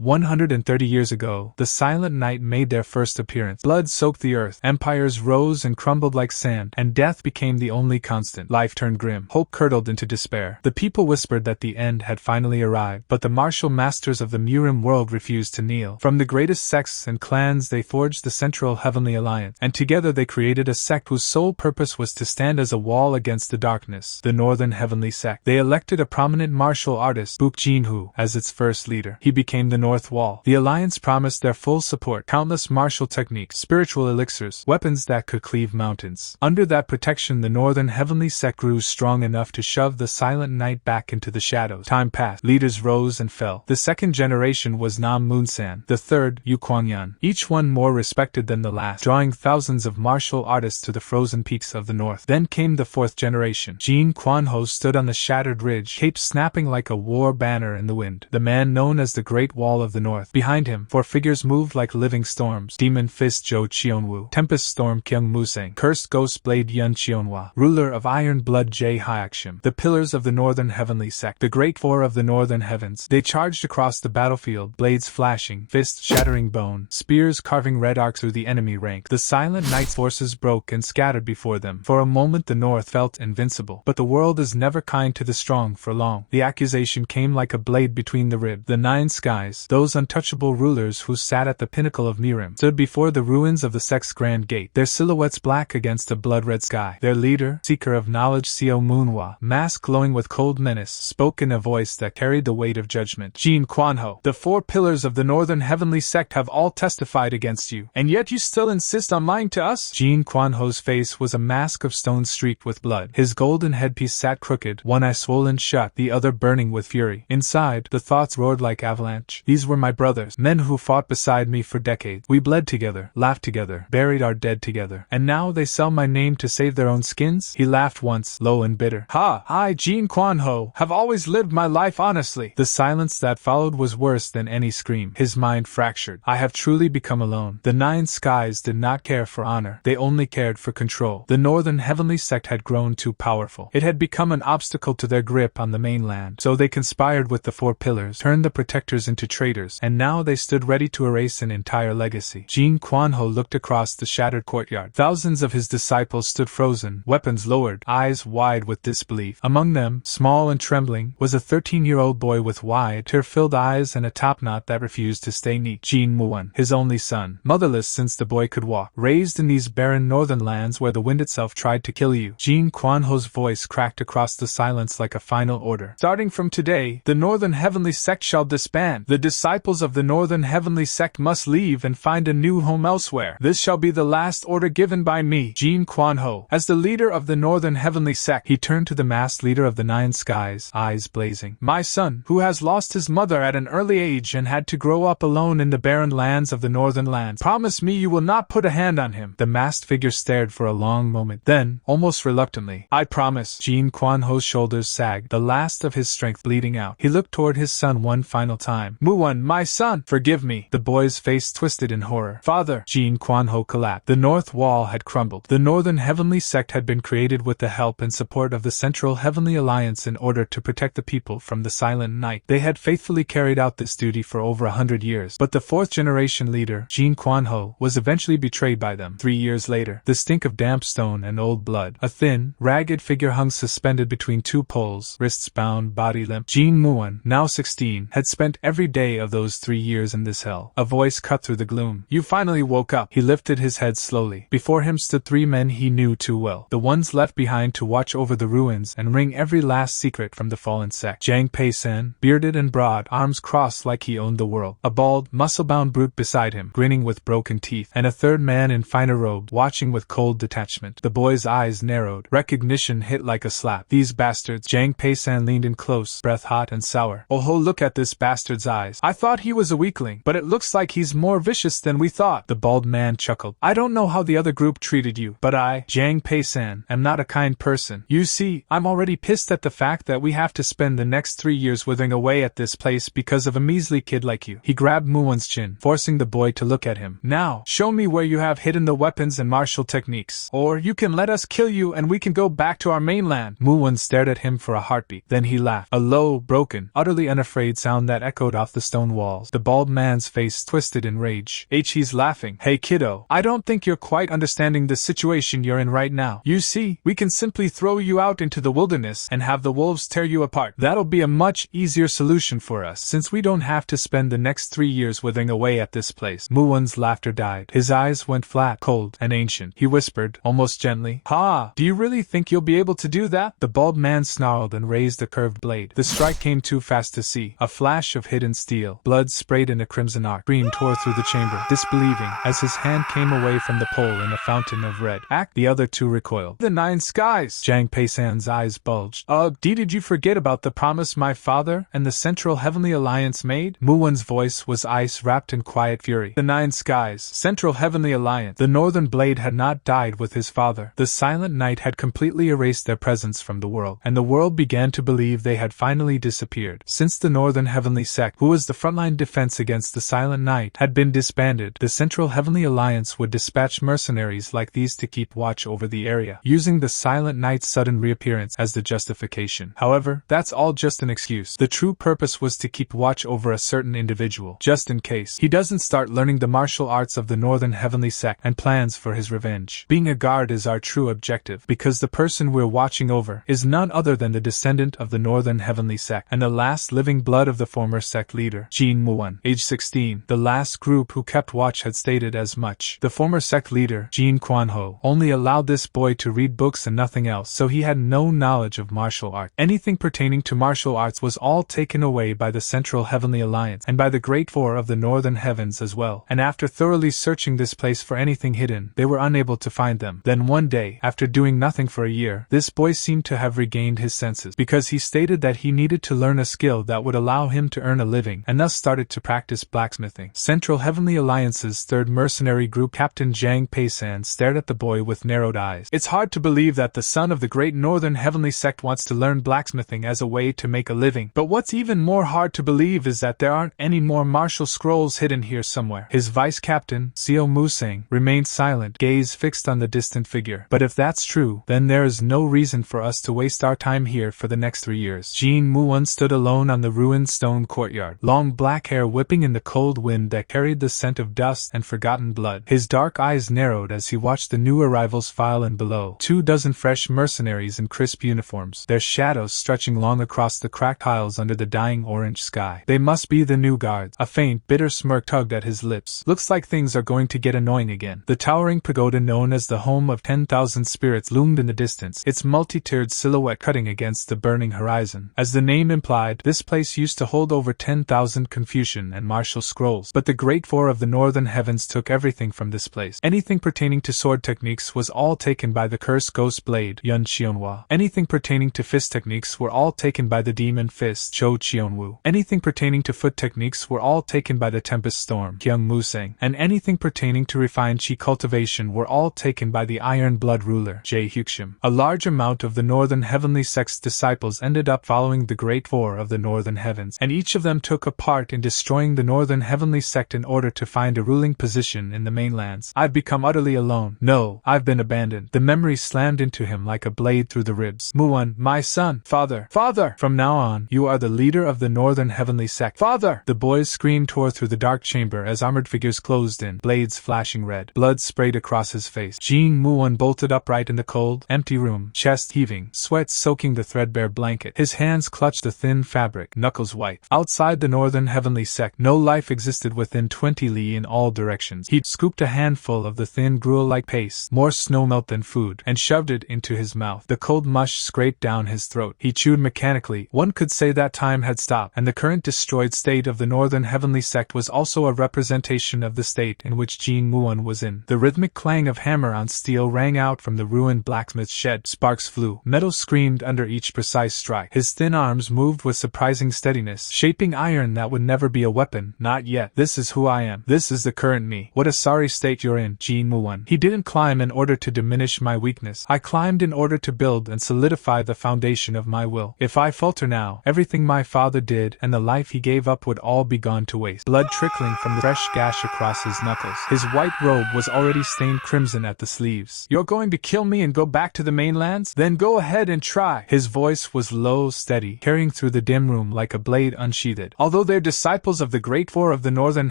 130 years ago, the Silent Night made their first appearance. Blood soaked the earth, empires rose and crumbled like sand, and death became the only constant. Life turned grim, hope curdled into despair. The people whispered that the end had finally arrived, but the martial masters of the Mirim world refused to kneel. From the greatest sects and clans they forged the Central Heavenly Alliance, and together they created a sect whose sole purpose was to stand as a wall against the darkness, the Northern Heavenly Sect. They elected a prominent martial artist, Buk Jinhu, as its first leader. He became the North Wall. The Alliance promised their full support, countless martial techniques, spiritual elixirs, weapons that could cleave mountains. Under that protection, the Northern Heavenly Sect grew strong enough to shove the Silent Night back into the shadows. Time passed. Leaders rose and fell. The second generation was Nam Moonsan, the third, Yu Kuangyan, each one more respected than the last, drawing thousands of martial artists to the frozen peaks of the north. Then came the fourth generation. Jin Quanho stood on the shattered ridge, cape snapping like a war banner in the wind, the man known as the Great Wall of the North. Behind him, four figures moved like living storms: Demon Fist Zhou Chionwu, Tempest Storm Kyung Musang, Cursed Ghost Blade Yun Chionhua, Ruler of Iron Blood Jay Hyakshim, the pillars of the Northern Heavenly Sect, the Great Four of the Northern Heavens. They charged across the battlefield, blades flashing, fists shattering bone, spears carving red arcs through the enemy rank. The Silent Night's forces broke and scattered before them. For a moment the North felt invincible, but the world is never kind to the strong for long. The accusation came like a blade between the ribs. The Nine Skies, those untouchable rulers who sat at the pinnacle of Mirim, stood before the ruins of the sect's grand gate, their silhouettes black against a blood-red sky. Their leader, seeker of knowledge Xiao Moonhua, mask glowing with cold menace, spoke in a voice that carried the weight of judgment. Jin Quanho, the four pillars of the Northern Heavenly Sect have all testified against you, and yet you still insist on lying to us? Jin Quanho's face was a mask of stone streaked with blood. His golden headpiece sat crooked, one eye swollen shut, the other burning with fury. Inside, the thoughts roared like avalanche. These were my brothers, men who fought beside me for decades. We bled together, laughed together, buried our dead together, and now they sell my name to save their own skins? He laughed once, low and bitter. Ha! I, Jin Quanho, have always lived my life honestly. The silence that followed was worse than any scream. His mind fractured. I have truly become alone. The Nine Skies did not care for honor. They only cared for control. The Northern Heavenly Sect had grown too powerful. It had become an obstacle to their grip on the mainland. So they conspired with the Four Pillars, turned the protectors into traitors, and now they stood ready to erase an entire legacy. Jin Quanho looked across the shattered courtyard. Thousands of his disciples stood frozen, weapons lowered, eyes wide with disbelief. Among them, small and trembling, was a 13-year-old boy with wide, tear-filled eyes and a topknot that refused to stay neat. Jin Muan, his only son, motherless since the boy could walk, raised in these barren northern lands where the wind itself tried to kill you. Jin Quanho's voice cracked across the silence like a final order. Starting from today, the Northern Heavenly Sect shall disband. The disciples of the Northern Heavenly Sect must leave and find a new home elsewhere. This shall be the last order given by me, Jin Quanho, as the leader of the Northern Heavenly Sect. He turned to the masked leader of the Nine Skies, eyes blazing. My son, who has lost his mother at an early age and had to grow up alone in the barren lands of the Northern Lands, promise me you will not put a hand on him. The masked figure stared for a long moment. Then, almost reluctantly, I promise. Jin Quanho's shoulders sagged, the last of his strength bleeding out. He looked toward his son one final time. Muwan, my son! Forgive me. The boy's face twisted in horror. Father! Jin Quanho collapsed. The North Wall had crumbled. The Northern Heavenly Sect had been created with the help and support of the Central Heavenly Alliance in order to protect the people from the Silent Night. They had faithfully carried out this duty for over 100 years, but the fourth generation leader, Jin Quanho, was eventually betrayed by them. 3 years later, the stink of damp stone and old blood. A thin, ragged figure hung suspended between two poles, wrists bound, body limp. Jin Muan, now 16, had spent every day of those 3 years in this hell. A voice cut through the gloom. You finally woke up. He lifted his head slowly. Before him stood three men he knew too well, the ones left behind to watch over the ruins and wring every last secret from the fallen sect. Jiang Pei-san, bearded and broad, arms crossed like he owned the world. A bald, muscle-bound brute beside him, grinning with broken teeth, and a third man in finer robe, watching with cold detachment. The boy's eyes narrowed. Recognition hit like a slap. These bastards. Jiang Pei-san leaned in close, breath hot and sour. Oh ho, look at this bastard's eyes. I thought he was a weakling, but it looks like he's more vicious than we thought. The bald man chuckled. I don't know how the other group treated you, but I, Jiang Pei-san, am not a kind person. You see, I'm already pissed at the fact that we have to spend the next 3 years withering away at this place because of a measly kid like you. He grabbed Muwan's chin, forcing the boy to look at him. Now, show me where you have hidden the weapons and martial techniques, or you can let us kill you and we can go back to our mainland. Muwan stared at him for a heartbeat. Then he laughed, a low, broken, utterly unafraid sound that echoed off the stone walls. The bald man's face twisted in rage. He's laughing. Hey kiddo, I don't think you're quite understanding the situation you're in right now. You see, we can simply throw you out into the wilderness and have the wolves tear you apart. That'll be a much easier solution for us, since we don't have to spend the next 3 years withering away at this place. Muwon's laughter died. His eyes went flat, cold, and ancient. He whispered, almost gently, "Ha! Do you really think you'll be able to do that?" The bald man snarled and raised a curved blade. The strike came too fast to see. A flash of hidden steel. Blood sprayed in a crimson arc. Scream tore through the chamber, disbelieving, as his hand came away from the pole in a fountain of red. The other two recoiled. The nine skies! Jang Peisan's eyes bulged. Did you forget about the promise my father and the Central Heavenly Alliance made? Muwon's voice was ice wrapped in quiet fury. The nine skies. Central Heavenly Alliance. The Northern Blade had not died with his father. The Silent Night had completely erased their presence from the world, and the world began to believe they had finally disappeared. Since the Northern Heavenly Sect, who was the frontline defense against the Silent Night, had been disbanded, the Central Heavenly Alliance would dispatch mercenaries like these to keep watch over the area, using the Silent Night's sudden reappearance as the justification. However, that's all just an excuse. The true purpose was to keep watch over a certain individual, just in case he doesn't start learning the martial arts of the Northern Heavenly Sect and plans for his revenge. Being a guard is our true objective, because the person we're watching over is none other than the descendant of the Northern Heavenly Sect and the last living blood of the former sect leader, Jin Muwon. Age 16, the last group who kept watch had stated as much. The former sect leader, Jin Kwanho, only allowed this boy to read books and nothing else, so he had no knowledge of martial art. Anything pertaining to martial arts was all taken away by the Central Heavenly Alliance and by the Great Four of the Northern Heavens as well, and after thoroughly searching this place for anything hidden, they were unable to find them. Then one day, after doing nothing for a year, this boy seemed to have regained his senses, because he stated that he needed to learn a skill that would allow him to earn a living, and thus started to practice blacksmithing. Central Heavenly Alliance's third mercenary group Captain Jang Peisan stared at the boy with narrowed eyes. It's hard to believe that the son of the great Northern Heavenly Sect wants to learn blacksmithing as a way to make a living, but what's even more hard to believe is that there aren't any more martial scrolls hidden here somewhere. His vice captain, Seo Musang, remained silent, gaze fixed on the distant figure. But if that's true, then there is no reason for us to waste our time here for the next 3 years. Jin Muwon stood alone on the ruined stone courtyard, long black hair whipping in the cold wind that carried the scent of dust and forgotten blood. His dark eyes narrowed as he watched the new arrivals file in below. 24 fresh mercenaries in crisp uniforms, their shadows stretching long across the cracked tiles under the dying orange sky. They must be the new guards. A faint, bitter smirk tugged at his lips. Looks like things are going to get annoying again. The towering pagoda known as the home of 10,000 spirits loomed in the distance, its multi-tiered silhouette cutting against the burning horizon. As the name implied, this place used to hold over 10,000 Confucian and martial scrolls, but the Great Four of the Northern Heavens took everything from this place. Anything pertaining to sword techniques was all taken by the cursed ghost blade, Yun Chionhua. Anything pertaining to fist techniques were all taken by the demon fist, Cho Chionwu. Anything pertaining to foot techniques were all taken by the tempest storm, Kyung Musang. And anything pertaining to refined chi cultivation were all taken by the iron blood ruler, Jae Hyukshim. A large amount of the Northern Heavenly Sect's disciples ended up following the Great Four of the Northern Heavens, and each of them took a part in destroying the Northern Heavenly Sect in order to find a ruling position in the mainlands. I've become utterly alone. No, I've been abandoned. The memory slammed into him like a blade through the ribs. Muwon, my son. Father. Father! From now on, you are the leader of the Northern Heavenly Sect. Father! The boy's scream tore through the dark chamber as armored figures closed in, blades flashing red. Blood sprayed across his face. Jin Muwon bolted upright in the cold, empty room, chest heaving, sweat soaking the threadbare blanket. His hands clutched the thin fabric, knuckles white. Outside the Northern Heavenly Sect, no life existed within 20 li in all directions. He scooped a handful of the thin gruel-like paste, more snowmelt than food, and shoved it into his mouth. The cold mush scraped down his throat. He chewed mechanically. One could say that time had stopped, and the current destroyed state of the Northern Heavenly Sect was also a representation of the state in which Jin Muwon was in. The rhythmic clang of hammer on steel rang out from the ruined blacksmith's shed. Sparks flew. Metal screamed under each precise strike. His thin arms moved with surprising steadiness, shaping iron that would never be a weapon. Not yet. This is who I am. This is the current me. What a sorry state you're in, Jin Muwon. He didn't climb in order to diminish my weakness. I climbed in order to build and solidify the foundation of my will. If I falter now, everything my father did and the life he gave up would all be gone to waste. Blood trickling from the fresh gash across his knuckles. His white robe was already stained crimson at the sleeves. You're going to kill me and go back to the mainlands? Then go ahead and try. His voice was low, steady, carrying through the dim room like a blade unsheathed. Although Although they're disciples of the Great Four of the Northern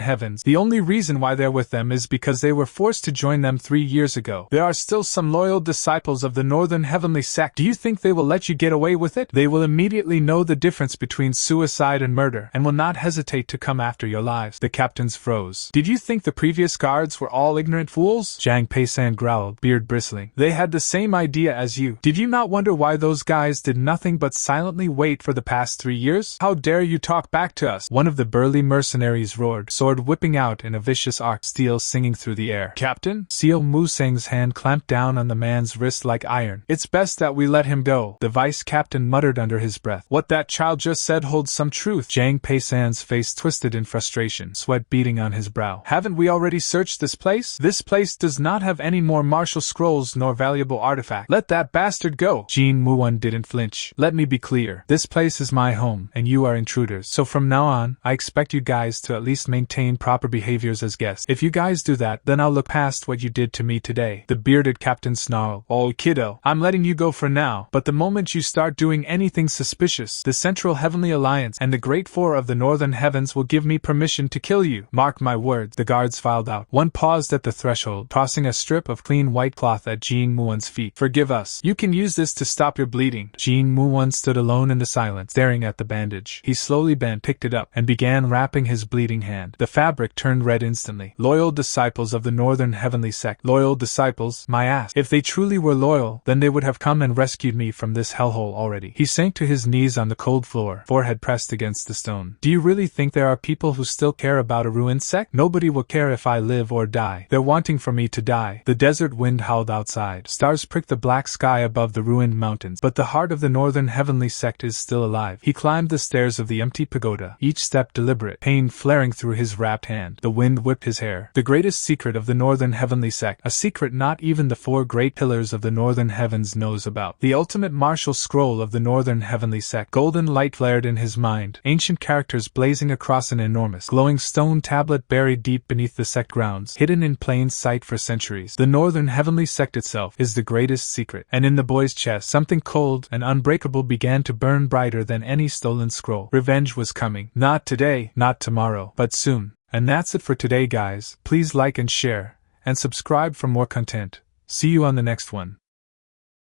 Heavens, the only reason why they're with them is because they were forced to join them 3 years ago. There are still some loyal disciples of the Northern Heavenly Sect. Do you think they will let you get away with it? They will immediately know the difference between suicide and murder, and will not hesitate to come after your lives. The captains froze. Did you think the previous guards were all ignorant fools? Zhang Peisan growled, beard bristling. They had the same idea as you. Did you not wonder why those guys did nothing but silently wait for the past 3 years? How dare you talk back to us? One of the burly mercenaries roared, sword whipping out in a vicious arc, steel singing through the air. Captain? Seo Musang's hand clamped down on the man's wrist like iron. It's best that we let him go, the vice-captain muttered under his breath. What that child just said holds some truth. Zhang Peisan's face twisted in frustration, sweat beading on his brow. Haven't we already searched this place? This place does not have any more martial scrolls nor valuable artifacts. Let that bastard go. Jin Muon didn't flinch. Let me be clear. This place is my home, and you are intruders. So from now on, I expect you guys to at least maintain proper behaviors as guests. If you guys do that, then I'll look past what you did to me today. The bearded captain snarled. Oh, kiddo, I'm letting you go for now, but the moment you start doing anything suspicious, the Central Heavenly Alliance and the Great Four of the Northern Heavens will give me permission to kill you. Mark my words. The guards filed out. One paused at the threshold, tossing a strip of clean white cloth at Jin Muon's feet. Forgive us. You can use this to stop your bleeding. Jin Muon stood alone in the silence, staring at the bandage. He slowly bent, picked it up, and began wrapping his bleeding hand. The fabric turned red instantly. Loyal disciples of the Northern Heavenly Sect. Loyal disciples, my ass. If they truly were loyal, then they would have come and rescued me from this hellhole already. He sank to his knees on the cold floor, forehead pressed against the stone. Do you really think there are people who still care about a ruined sect? Nobody will care if I live or die. They're wanting for me to die. The desert wind howled outside. Stars pricked the black sky above the ruined mountains. But the heart of the Northern Heavenly Sect is still alive. He climbed the stairs of the empty pagoda, each step deliberate, pain flaring through his wrapped hand. The wind whipped his hair. The greatest secret of the Northern Heavenly Sect, a secret not even the 4 great pillars of the Northern Heavens knows about. The ultimate martial scroll of the Northern Heavenly Sect. Golden light flared in his mind, ancient characters blazing across an enormous, glowing stone tablet buried deep beneath the sect grounds, hidden in plain sight for centuries. The Northern Heavenly Sect itself is the greatest secret, and in the boy's chest, something cold and unbreakable began to burn brighter than any stolen scroll. Revenge was coming. Not today, not tomorrow, but soon. And that's it for today, guys. Please like and share, and subscribe for more content. See you on the next one.